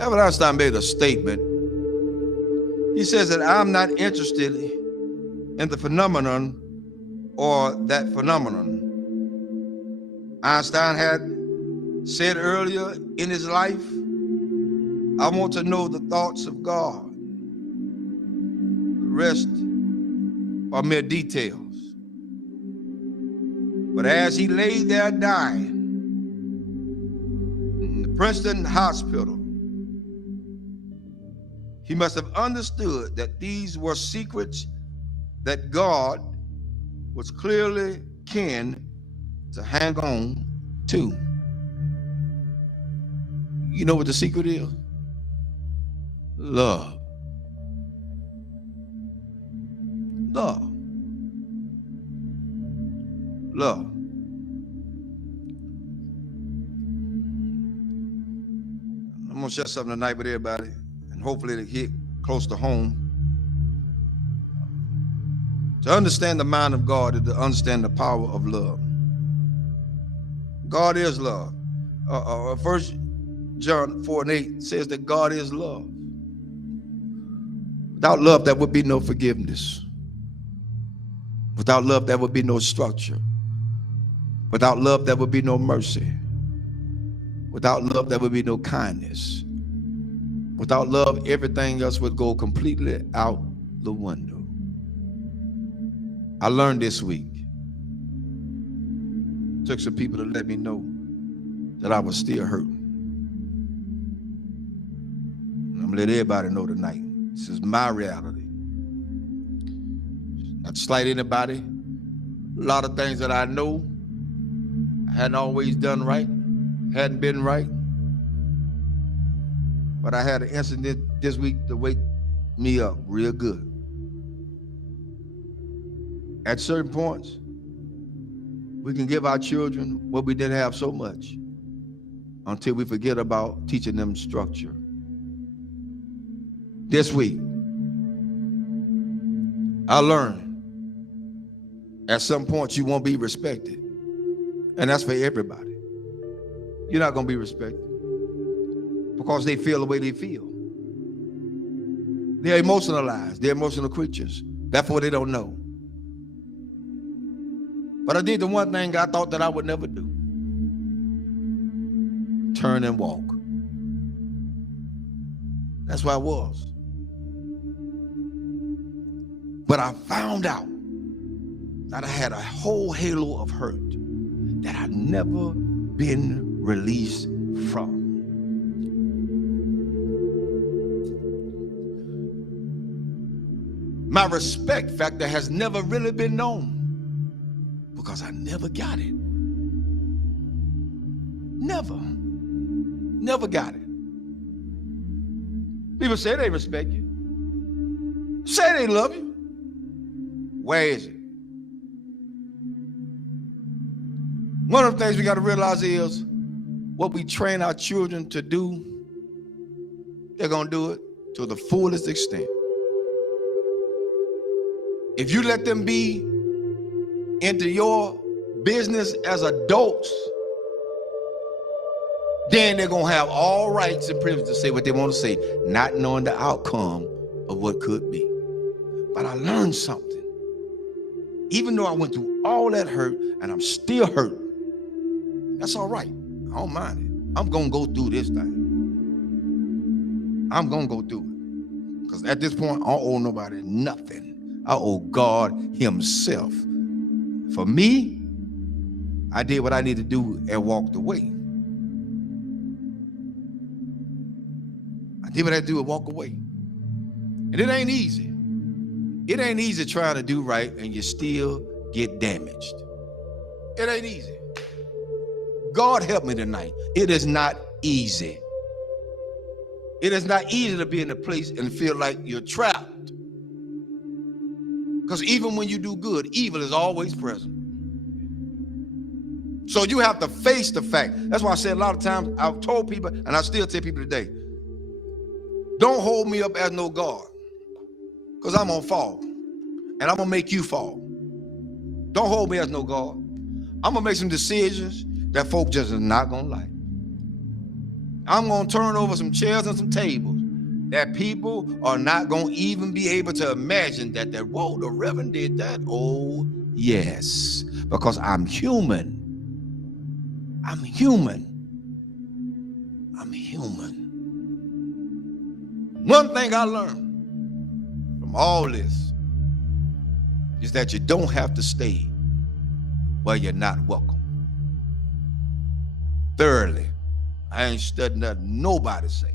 Albert Einstein made a statement. He says that I'm not interested in the phenomenon or that phenomenon. Einstein had said earlier in his life, I want to know the thoughts of God. The rest are mere details. But as he lay there dying in the Princeton hospital, he must have understood that these were secrets that God was clearly keen to hang on to. You know what the secret is? Love. Love. Love. I'm going to share something tonight with everybody, and hopefully it'll hit close to home. To understand the mind of God is to understand the power of love. God is love. 1 John 4:8 says that God is love. Without love, there would be no forgiveness. Without love, there would be no structure. Without love, there would be no mercy. Without love, there would be no kindness. Without love, everything else would go completely out the window. I learned this week. Took some people to let me know that I was still hurting. And I'm gonna let everybody know tonight. This is my reality. Not to slight anybody. A lot of things that I know I hadn't always done right, hadn't been right. But I had an incident this week to wake me up real good. At certain points, we can give our children what we didn't have so much until we forget about teaching them structure. This week, I learned at some point you won't be respected. And that's for everybody. You're not going to be respected because they feel the way they feel. They're emotionalized. They're emotional creatures. Therefore, they don't know. But I did the one thing I thought that I would never do. Turn and walk. That's where I was. But I found out that I had a whole halo of hurt that I'd never been released from. My respect factor has never really been known because I never got it. Never got it. People say they respect you. Say they love you. Where is it? One of the things we got to realize is what we train our children to do, they're going to do it to the fullest extent. If you let them be into your business as adults, then they're going to have all rights and privileges to say what they want to say, not knowing the outcome of what could be. But I learned something. Even though I went through all that hurt and I'm still hurt, that's all right. I don't mind it. I'm going to go through this thing. I'm going to go through it. Because at this point, I don't owe nobody nothing. I owe God himself. For me, I did what I needed to do and walked away. I did what I had to do and walk away. And it ain't easy. It ain't easy trying to do right and you still get damaged. It ain't easy. God help me tonight. It is not easy. It is not easy to be in a place and feel like you're trapped. Because even when you do good, evil is always present. So you have to face the fact. That's why I said a lot of times, I've told people, and I still tell people today, don't hold me up as no God. Because I'm going to fall. And I'm going to make you fall. Don't hold me as no God. I'm going to make some decisions that folk just are not going to like. I'm going to turn over some chairs and some tables that people are not going to even be able to imagine that, whoa, the Reverend did that. Oh, yes, because I'm human. I'm human. I'm human. One thing I learned from all this is that you don't have to stay where you're not welcome. Thirdly, I ain't studying nothing nobody say.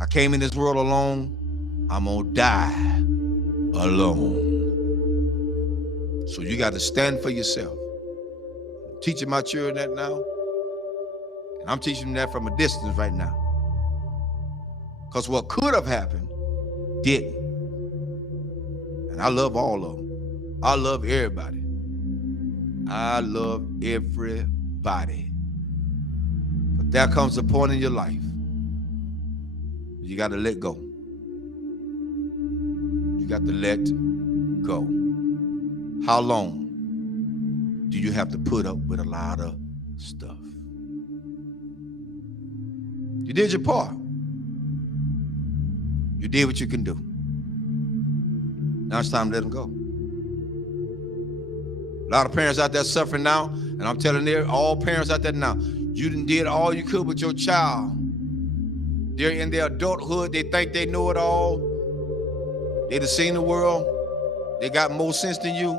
I came in this world alone. I'm gonna die alone. So you got to stand for yourself. I'm teaching my children that now, and I'm teaching them that from a distance right now. Because what could have happened didn't. And I love all of them. I love everybody. I love everybody. But there comes a point in your life you got to let go. You got to let go. How long do you have to put up with a lot of stuff? You did your part. You did what you can do. Now it's time to let them go. A lot of parents out there suffering now, and I'm telling all parents out there now, you done did all you could with your child. They're in their adulthood. They think they know it all. They done seen the world. They got more sense than you.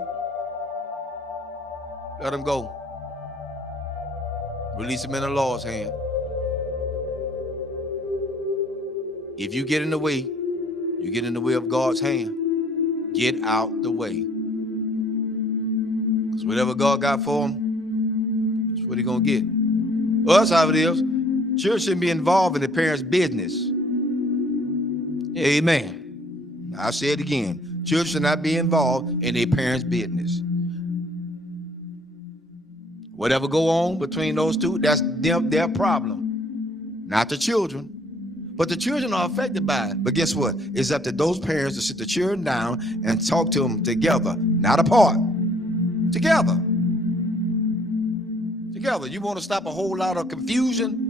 Let them go. Release them in the Lord's hand. If you get in the way, you get in the way of God's hand. Get out the way. Because whatever God got for them, that's what he's going to get. Well, that's how it is. Children shouldn't be involved in the parents' business. Amen. I'll say it again. Children should not be involved in their parents' business. Whatever go on between those two, that's their problem. Not the children. But the children are affected by it. But guess what? It's up to those parents to sit the children down and talk to them together, not apart. Together. Together. You want to stop a whole lot of confusion?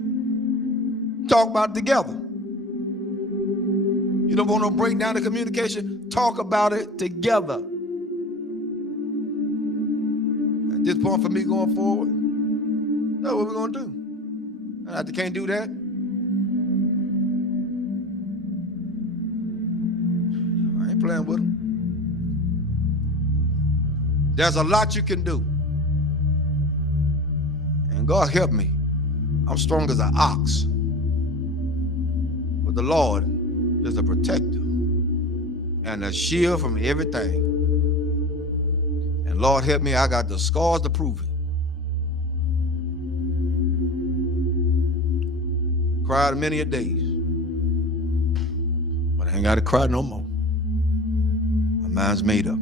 Talk about it together. You don't want to break down the communication? Talk about it together. At this point for me going forward, that's what we're going to do. And if they can't do that, I ain't playing with them. There's a lot you can do. And God help me. I'm strong as an ox. But the Lord is a protector and a shield from everything. And Lord help me, I got the scars to prove it. Cried many a days. But I ain't got to cry no more. My mind's made up.